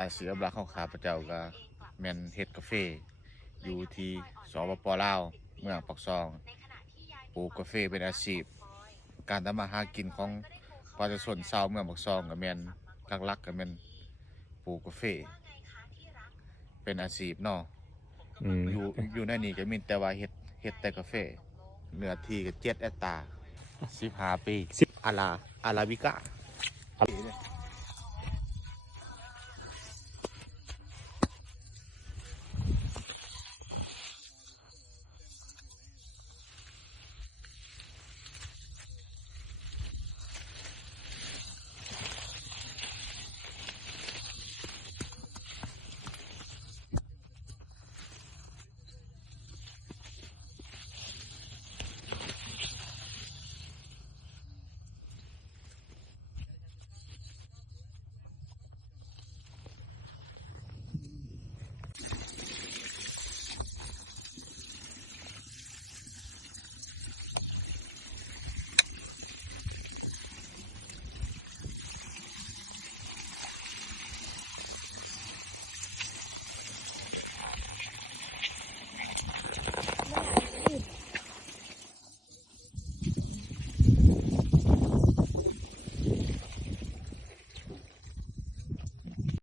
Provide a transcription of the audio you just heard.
อาชีพหลักของข้าพเจ้าก็แม่นเฮ็ดกาแฟอยู่ที่สปป.ลาวเมืองปักซองปลูกกาแฟเป็นอาชีพการทำมาหากินของประชาชนชาวเมืองปักซองก็แม่นหลักๆก็แม่นปลูกกาแฟเป็นอาชีพเนาะอยู่ในนี้ก็มีแต่ว่าเฮ็ดแต่กาแฟเนื้อที่ก็7 เฮกตาร์15 ปีอาราบิก้า